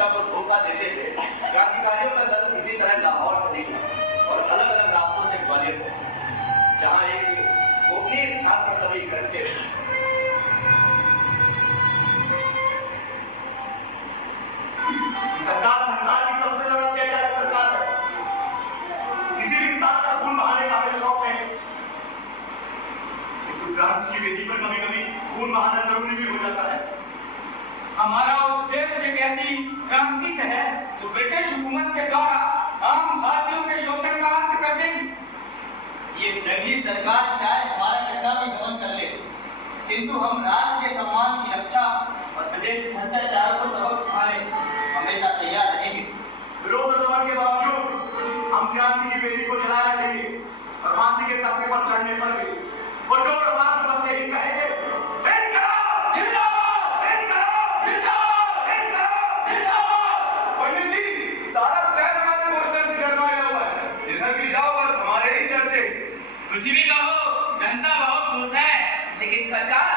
सुरक्षा को धोखा देते थे, क्रांतिकारियों का दल इसी तरह लाहौर से निकला और अलग अलग रास्तों से ग्वालियर पहुंचा, जहां एक गोपनीय स्थान पर सभी इकट्ठे थे। सरकार संसार की सबसे ज्यादा अत्याचारी सरकार है। किसी भी इंसान का खून बहाने का हमें शौक नहीं। इस क्रांति की वेदी पर कभी कभी खून बहाना जरूरी भी हो जाता है। हमारा उद्देश्य ऐसी क्रांति से है जो ब्रिटिश हुकूमत के द्वारा आम भारतीयों के शोषण का अंत कर देगी। ये ब्रिटिश सरकार चाहे हमारा कितना भी दमन कर ले, किंतु हम राष्ट्र के सम्मान की रक्षा और प्रदेश भ्रष्टाचार को सबक सिखाने हमेशा तैयार रहेंगे। विरोध और दमन के बावजूद हम क्रांति की वेदी को जलाए रखेंगे और फांसी के तख्ते पर चढ़ने पर भी वो जोर आवाज में बस यही कहेंगे, इनकलाब जिंदाबाद, इनकलाब जिंदाबाद, इनकलाब जिंदाबाद। पंडित जी, सारा शहर हमारे पोस्टर से गरमाया हुआ है। जिधर भी जाओ बस हमारे ही चर्चे। कुछ भी कहो, जनता बहुत खुश है, लेकिन सरकार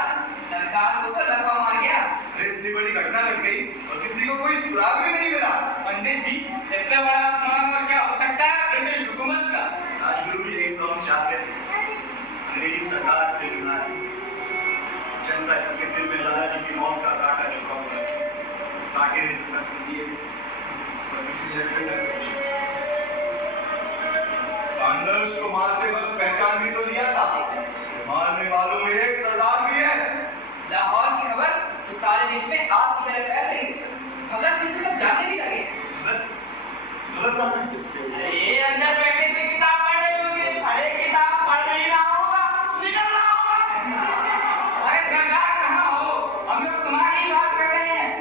को तो लगा मार गया। अरे इतनी बड़ी घटना घट गई और किसी को कोई सुराग भी नहीं मिला। पंडित जी, इससे बड़ा अपमान और क्या हो सकता है ब्रिटिश हुकूमत का। राजगुरु भी यही तो हम चाहते थे। अंग्रेजी सरकार से जुड़ा है। जनता जिसके दिल में लाला जी की मौत का कांटा चुका हुआ है, उस कांटे ने तो सत्य दिए और इसलिए सान्डर्स को मारते वक्त पहचान भी तो लिया था। मारने वालों में एक सरदार भी है। लाहौर की खबर तो सारे देश में आप की तरह फैल रही है। भगत सिंह को सब जानने भी लगे। ये अंदर बैठे थे किताब पढ़ रहे होंगे। अरे किताब पढ़ नहीं रहा होगा, निकल रहा होगा। अरे सरदार कहाँ हो? हम लोग तुम्हारी ही बात कर रहे हैं।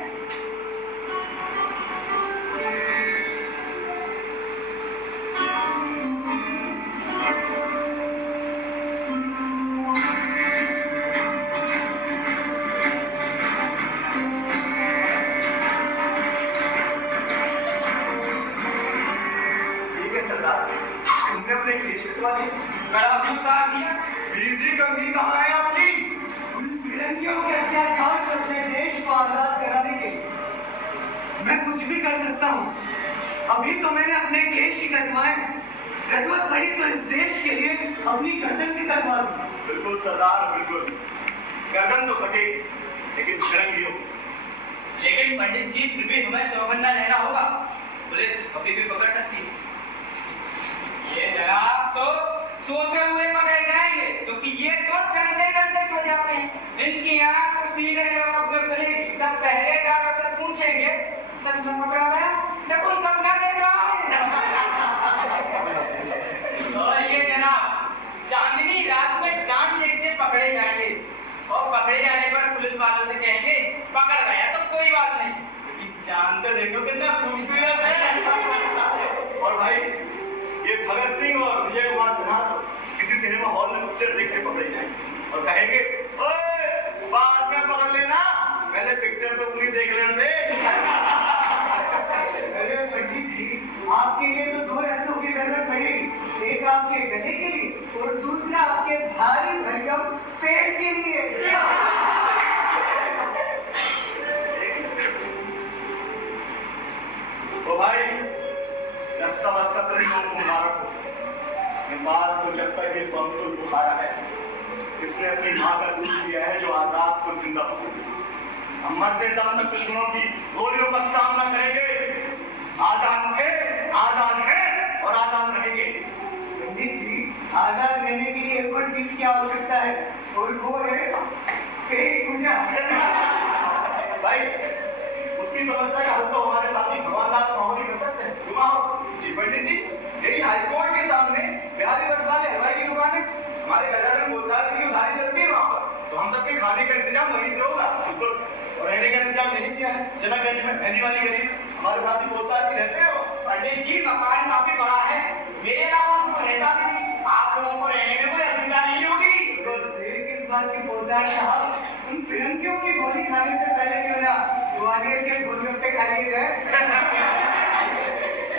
तुमने अपने ग्लेशियर वाली बड़ा भी उतार दिया। वीर जी कमी कहाँ है आपकी? उन फिरंगियों के अत्याचार से अपने देश को आजाद कराने के लिए मैं कुछ भी कर सकता हूँ। अभी तो मैंने अपने केश ही कटवाए, जरूरत पड़ी तो इस देश के लिए अपनी गर्दन भी कटवा दी। बिल्कुल सरदार, बिल्कुल। गर्दन तो कटे लेकिन शर्म भी हो। लेकिन पंडित जी, फिर भी हमें चौकन्ना रहना होगा। पुलिस अभी भी पकड़ सकती है। ये जनाब तो सोते हुए पकड़े जाएंगे, क्योंकि ये तो चलते चलते सो जाते हैं। इनकी आंख तो सीधे करेगी। तब पहरेदार से पूछेंगे, सर में पकड़ा गया? देखो सबका देख रहा और ये जनाब चांदनी रात में चांद देखते पकड़े जाएंगे और पकड़े जाने पर पुलिस वालों से कहेंगे पकड़ गया तो कोई बात नहीं, लेकिन चांद तो देखो कितना खूबसूरत है। और भाई ये भगत सिंह और विजय कुमार सिन्हा किसी सिनेमा हॉल में पिक्चर देखते पकड़े जाएंगे और कहेंगे, ओए बाद में पकड़ लेना, पहले पिक्चर तो पूरी देख लेने दे। अरे पंडित जी, आपके लिए तो दो रस्सों की जरूरत पड़ेगी। एक आपके गले के लिए और दूसरा आपके भारी भरकम पेट के लिए। तो भाई रस्सा वस्सा तो मुबारक हो। नमाज को जब तक ये बमतुल बुखारा है, इसने अपनी माँ का दूध दिया है जो आजाद को जिंदा पकड़। हम मरते दम तक दुश्मनों की गोलियों का सामना करेंगे। आजाद थे, आजाद हैं और आजाद रहेंगे। पंडित जी, आजाद रहने के लिए एक और चीज की आवश्यकता है और वो है पेट पूजा। भाई उसकी समस्या का हल तो हमारे साथी भगवान दास माहौली कर सकते हैं। क्यों माहौल जी? पंडित जी, यही हाईकोर्ट के सामने बिहारी वर्ग वाले हलवाई की दुकान है। हमारे गजानन बोलदार जी की उधारी चलती है वहाँ पर, तो हम सबके खाने का इंतजाम वहीं से होगा। बिल्कुल। और रहने का इंतजाम नहीं किया है। जनकगंज में मेहंदी वाली गली हमारे साथी बोलदार जी रहते हो। पंडित जी, मकान काफी बड़ा है, मेरे अलावा उनको रहता भी नहीं। आप लोगों को रहने में कोई असुविधा नहीं होगी। तो देर किस बात की बोलदार साहब, उन फिरंगियों की गोली खाने से पहले क्यों ना ग्वालियर के गोलियों पे खा लिए जाए।